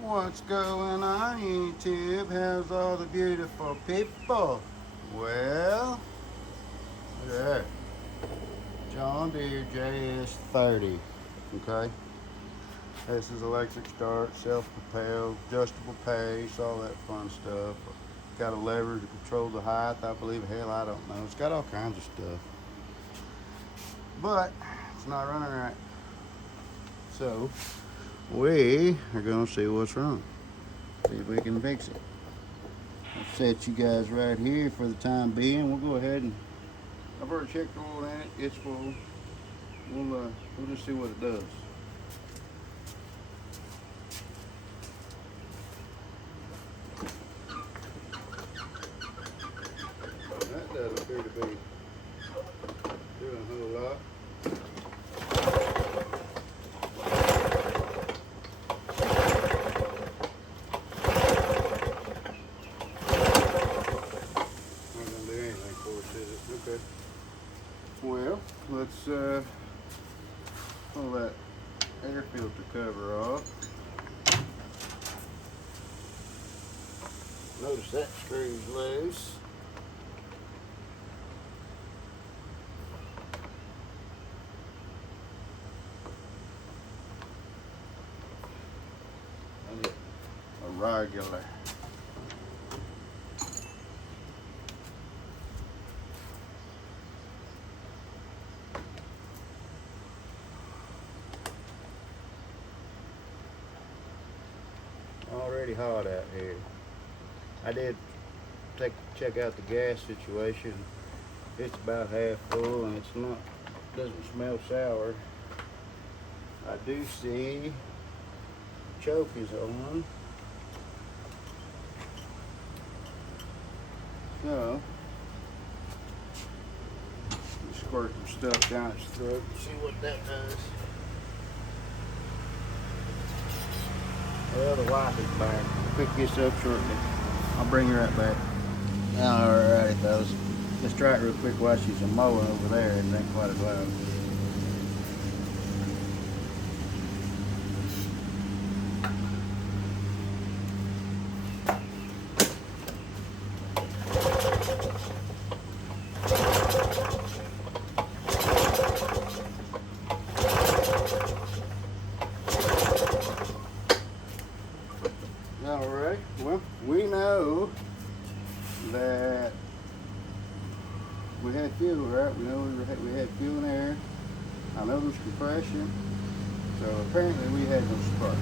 What's going on, YouTube? How's all the beautiful people? Well, look at that. John Deere JS30. Okay. This is electric start, self-propelled, adjustable pace, all that fun stuff. Got a lever to control the height, I believe. Hell, I don't know. It's got all kinds of stuff. But it's not running right. So we are going to see what's wrong. See if we can fix it. I'll set you guys right here for the time being. We'll go ahead and I've already checked the oil in it. It's full. We'll just see what it does. That doesn't appear to be doing a whole lot. Okay. Well, let's pull that air filter cover off. Notice that screw's loose. And a regular. Already hot out here. I did check out the gas situation. It's about half full and it's not, doesn't smell sour. I do see choke is on. So squirt some stuff down its throat and see what that does. Well, the wife is back. I'll pick this up shortly. I'll bring her right back. Alrighty, fellas. Let's try it real quick while she's a mowing over there. It ain't quite as loud. Alright, well, we know that we had fuel, right? We know we had fuel and air. I know there's compression, so apparently we had no spark.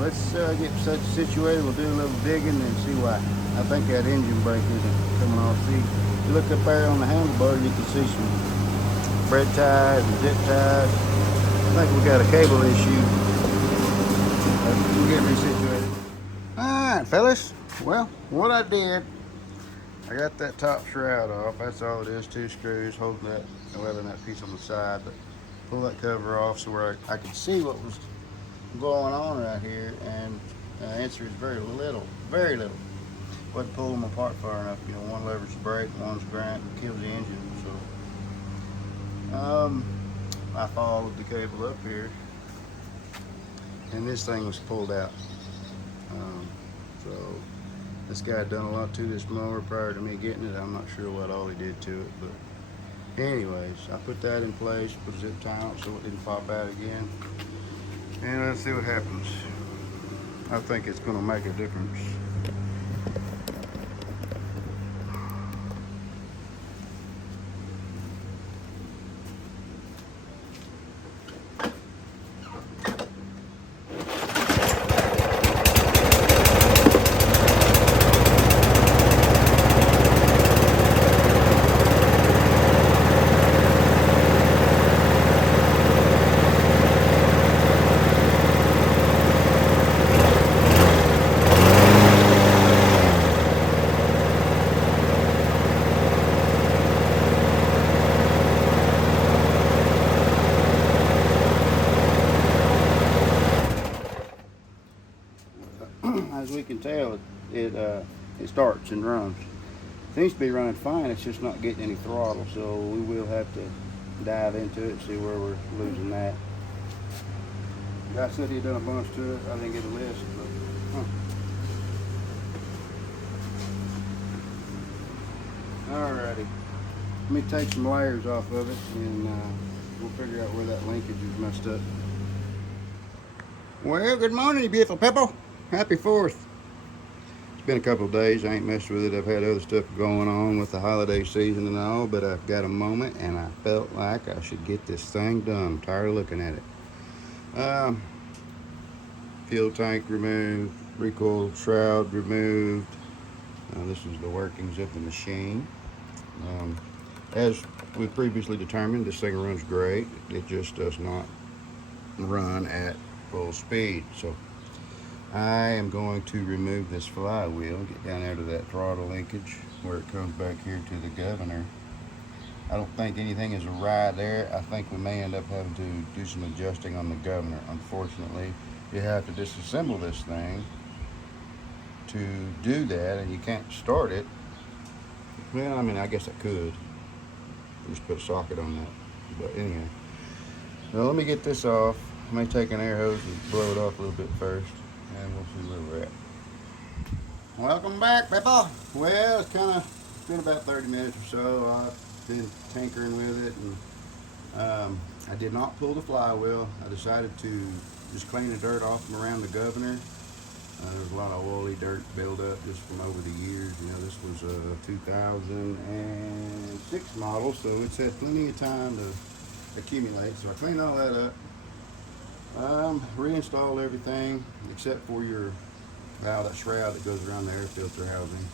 Let's get such situated. We'll do a little digging and see why. I think that engine brake isn't coming off. See, if you look up there on the handlebar, you can see some bread ties and zip ties. I think we got a cable issue. We'll get resituated. Alright, fellas. Well, what I did, I got that top shroud off. That's all it is, 2 screws holding that, welding that piece on the side. But pull that cover off so where I could see what was going on right here. And the answer is very little, very little. Wasn't pulling them apart far enough. You know, one lever's the brake, one's grind, kills the engine. So, I followed the cable up here, and this thing was pulled out. So this guy had done a lot to this mower prior to me getting it. I'm not sure what all he did to it, but anyways, I put that in place, put a zip tie on it so it didn't pop out again, and let's see what happens. I think it's going to make a difference. As we can tell, it starts and runs. Seems to be running fine, it's just not getting any throttle, so we will have to dive into it and see where we're losing that. The guy said he'd done a bunch to it. I didn't get a list, but alrighty. Let me take some layers off of it, and we'll figure out where that linkage is messed up. Well, good morning, you beautiful people. Happy 4th. It's been a couple of days. I ain't messed with it. I've had other stuff going on with the holiday season and all, but I've got a moment, and I felt like I should get this thing done. I'm tired of looking at it. Fuel tank removed, recoil shroud removed. This is the workings of the machine. As we previously determined, this thing runs great. It just does not run at full speed. So I am going to remove this flywheel, get down there to that throttle linkage where it comes back here to the governor. I don't think anything is awry there. I think we may end up having to do some adjusting on the governor. Unfortunately, you have to disassemble this thing to do that, and you can't start it. Well, I mean, I guess I could just put a socket on that, but anyway. Now let me get this off. I may take an air hose and blow it off a little bit first, and we'll see where we're at. Welcome back, people. Well, it's been about 30 minutes or so. I've been tinkering with it, and I did not pull the flywheel. I decided to just clean the dirt off from around the governor. There's a lot of oily dirt buildup just from over the years. You know, this was a 2006 model, so it's had plenty of time to accumulate. So I cleaned all that up. Reinstalled everything except for your valve, that shroud that goes around the air filter housing.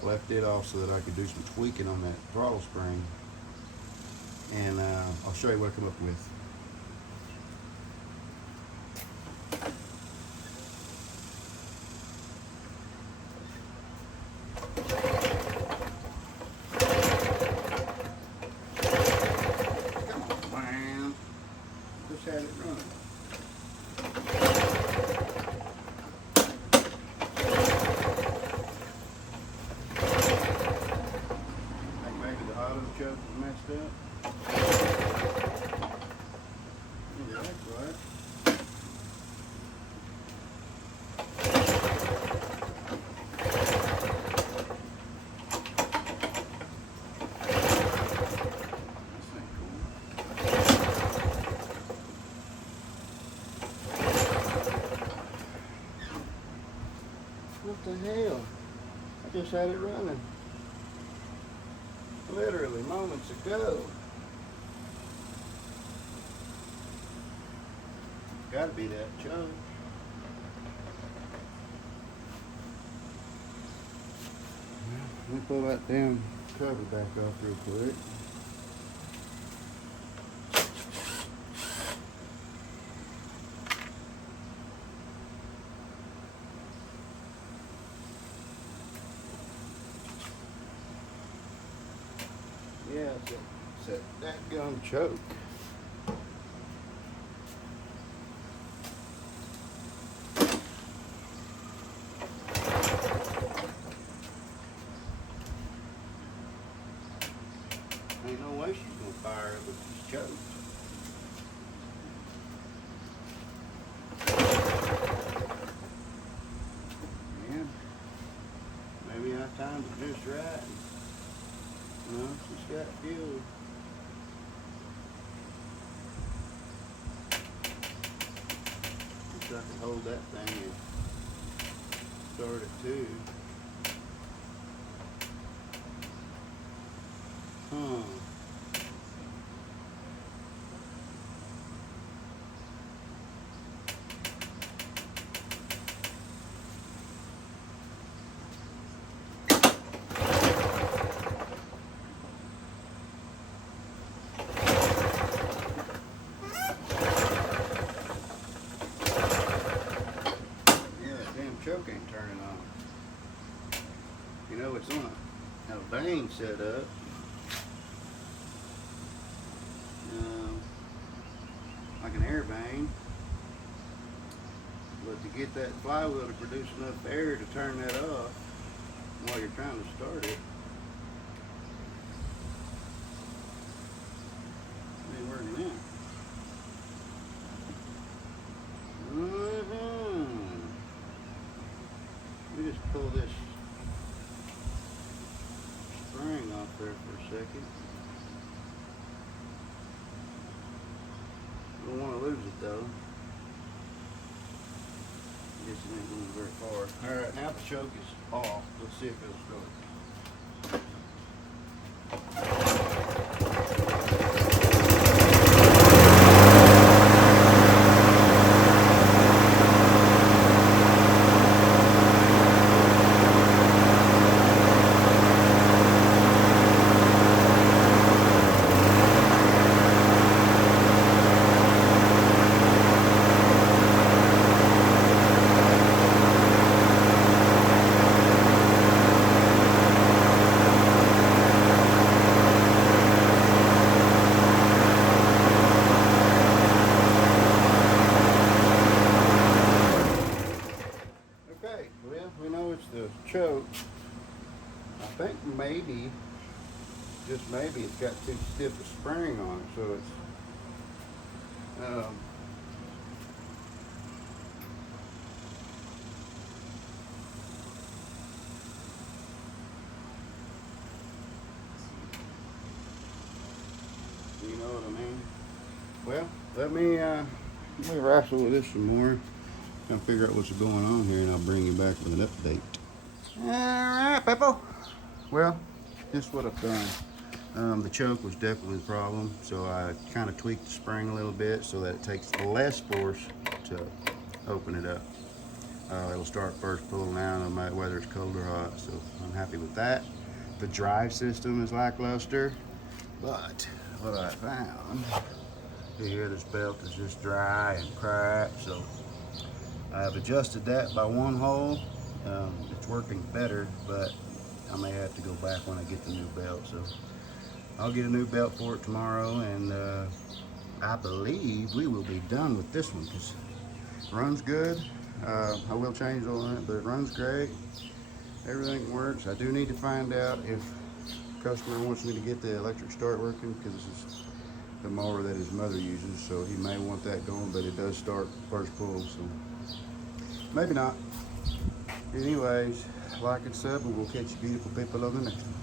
I left it off so that I could do some tweaking on that throttle spring. And I'll show you what I come up with. Had it running. Think maybe the auto choke was messed up. Yeah, that's right. What the hell? I just had it running. Literally moments ago. Gotta be that choke. Let me pull that damn cover back off real quick. Yeah, it's that gum choke. Ain't no way she's gonna fire it with these chokes. Yeah, maybe our time's just right. No, she's got fuel. Wish I could hold that thing and start it too. Huh. Choke ain't turning on. You know, it's on a vane set up. Like an air vane. But to get that flywheel to produce enough air to turn that off while you're trying to start it, it ain't working out. pull this spring off there for a second. Don't want to lose it though. I guess it ain't going very far. Alright, now the choke is off. Let's see if it'll start. Well, we know it's the choke. I think maybe, just maybe, it's got too stiff a spring on it, so it's you know what I mean? Well, let me wrestle with this some more. Trying to figure out what's going on here, and I'll bring you back with an update. Alright, Peppo. Well, this is what I've done. The choke was definitely the problem, so I kind of tweaked the spring a little bit so that it takes less force to open it up. It'll start first pulling out no matter whether it's cold or hot, so I'm happy with that. The drive system is lackluster, but what I found here, this belt is just dry and cracked, so I've adjusted that by one hole. It's working better, but I may have to go back when I get the new belt. So I'll get a new belt for it tomorrow, and I believe we will be done with this one because it runs good. I will change on it, but it runs great. Everything works. I do need to find out if the customer wants me to get the electric start working, because this is the mower that his mother uses, so he may want that going, but it does start first pull, so maybe not. Anyways, like and sub, and we'll catch you beautiful people on the next one.